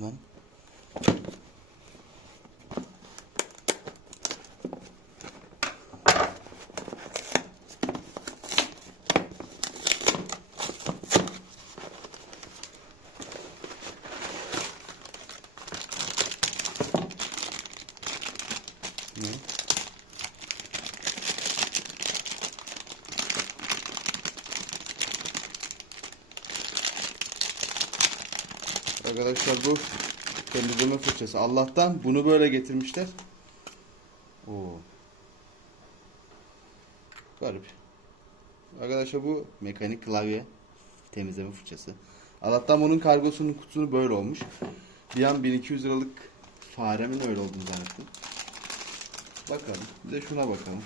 Lan. Ne? Arkadaşlar bu temizleme fırçası. Allah'tan bunu böyle getirmişler. Oo. Garip. Arkadaşlar bu mekanik klavye temizleme fırçası. Allah'tan bunun kargosunun kutusunu böyle olmuş. Bir an 1200 liralık faremin öyle olduğunu zannettim. Bakalım. Bir de şuna bakalım.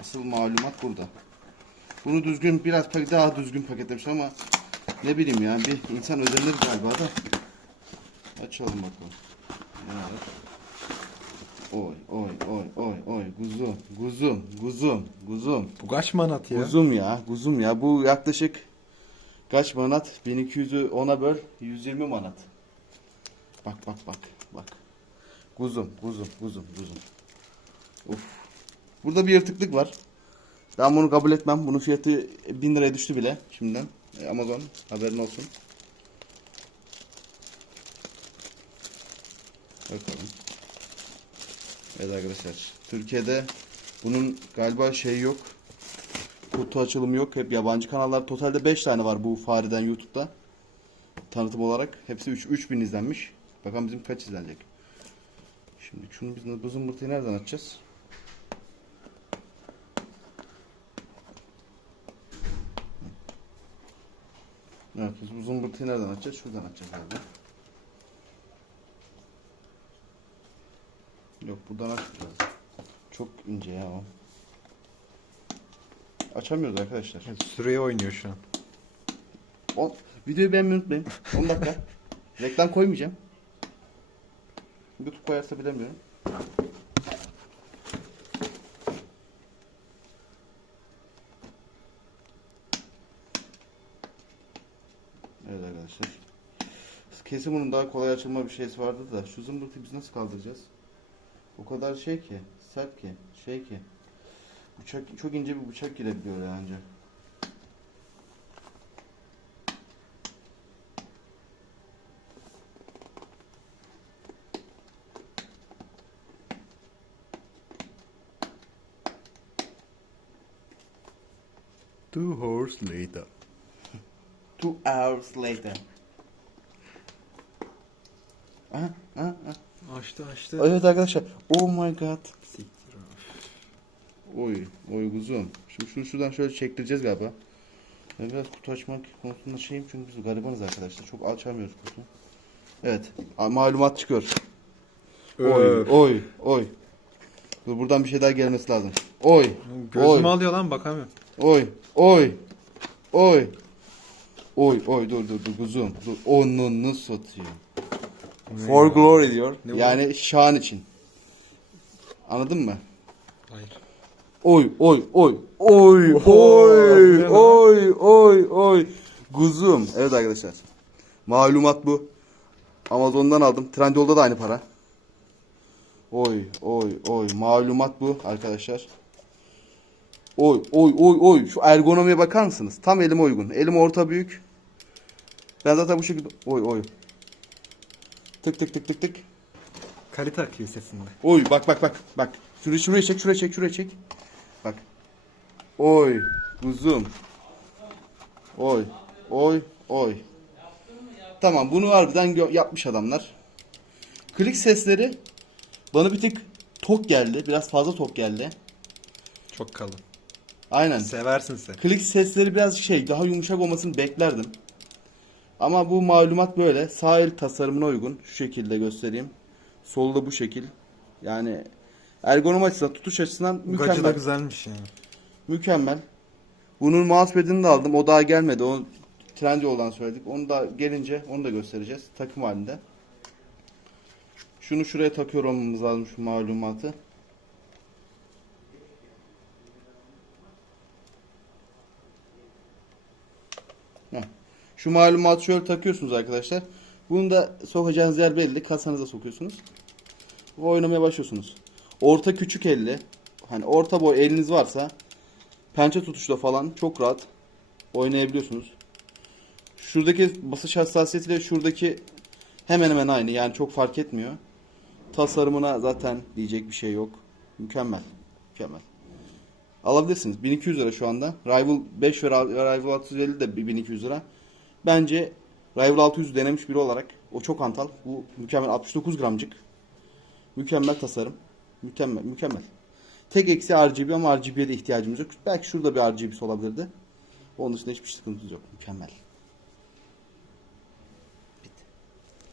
Asıl malumat burada. Bunu düzgün biraz daha düzgün paketlemiş ama ne bileyim ya bir insan özenir galiba da. Açalım bakalım. Evet. Oy oy oy oy oy guzum guzum guzum guzum Bu kaç manat ya? guzum ya guzum ya bu yaklaşık kaç manat 1200'ü ona böl 120 manat. Bak bak bak bak. Guzum guzum guzum guzum. Uf. Burada bir yırtıklık var. Ben bunu kabul etmem. Bunun fiyatı 1000 liraya düştü bile şimdiden. E, Amazon haberin olsun. Bakalım. Evet arkadaşlar. Türkiye'de bunun galiba şey yok. Kutu açılımı yok. Hep yabancı kanallar. Totalde 5 tane var bu fareden YouTube'da. Tanıtım olarak. Hepsi 3 3000 izlenmiş. Bakalım bizim kaç izlenecek. Şimdi şunu biz bu zımbırtıyı nereden açacağız? Evet biz bu zımbırtıyı nereden açacağız? Şuradan açacağız abi. Yok buradan açmayacağız. Çok ince ya o. Açamıyoruz arkadaşlar. Evet, Süreye oynuyor şu an. O, videoyu beğenmeyi unutmayın. 10 dakika. Reklam koymayacağım. YouTube koyarsa bilemiyorum. Evet arkadaşlar. Kesin bunun daha kolay açılma bir şeysi vardı da şu zımbırtıyı biz nasıl kaldıracağız? O kadar şey ki, sert ki, şey ki. Bıçak çok ince bir bıçak girebiliyor ya ancak. Two hours later. Two hours later. Aha, aha, aha. Açtı açtı. Evet arkadaşlar. Oh my god. Siktir. Oy, oy kuzum. Şimdi şunu şuradan şöyle çektireceğiz galiba. Ben biraz kutu açmak konusunda şeyim çünkü biz garibanız arkadaşlar. Çok açamıyoruz kutu. Evet. Malumat çıkıyor. Oy, Öf. oy, oy. Dur buradan bir şey daha gelmesi lazım. Oy, Gözümü oy, alıyor lan bakamıyorum. oy, oy, oy. Oy, oy, dur dur dur kuzum. Dur. Onunu satıyor. For glory diyor. Ne bu? yani şan için. Anladın mı? Hayır. Oy oy oy oy oy bu lan? oy oy oy Kuzum. Evet arkadaşlar. Malumat bu. Amazon'dan aldım. Trendyol'da da aynı para. Oy oy oy malumat bu arkadaşlar. Oy oy oy oy şu ergonomiye bakar mısınız? Tam elime uygun. Elim orta büyük. Ben zaten bu şekilde oy oy. Tık tık tık tık tık. Kalite akıyor sesinde. Oy bak bak bak bak. Şurayı şuraya çek şuraya çek şuraya çek. Bak. Oy kuzum. Oy oy oy. Tamam bunu harbiden yapmış adamlar. Klik sesleri bana bir tık tok geldi. Biraz fazla tok geldi. Çok kalın. Aynen. Seversin sen. Klik sesleri biraz şey daha yumuşak olmasını beklerdim. Ama bu malumat böyle. Sağ el tasarımına uygun. Şu şekilde göstereyim. Solu da bu şekil. Yani ergonomi açısından, tutuş açısından Gacı da mükemmel. güzelmiş yani. Mükemmel. Bunun mousepad'ini de aldım. O daha gelmedi. O Trendyol'dan söyledik. Onu da gelince onu da göstereceğiz. Takım halinde. Şunu şuraya takıyor olmamız lazım şu malumatı. Şu malumatı şöyle takıyorsunuz arkadaşlar. Bunu da sokacağınız yer belli. Kasanıza sokuyorsunuz. Ve oynamaya başlıyorsunuz. Orta küçük elli. Hani orta boy eliniz varsa pençe tutuşla falan çok rahat oynayabiliyorsunuz. Şuradaki basış hassasiyetiyle şuradaki hemen hemen aynı. Yani çok fark etmiyor. Tasarımına zaten diyecek bir şey yok. Mükemmel. Mükemmel. Alabilirsiniz. 1200 lira şu anda. Rival 5 ve Rival 650 de bir 1200 lira. Bence Rival 600 denemiş biri olarak o çok antal. Bu mükemmel 69 gramcık. Mükemmel tasarım. Mükemmel. Mükemmel. Tek eksi RGB ama RGB'ye de ihtiyacımız yok. Belki şurada bir RGB'si olabilirdi. Onun dışında hiçbir sıkıntımız yok. Mükemmel.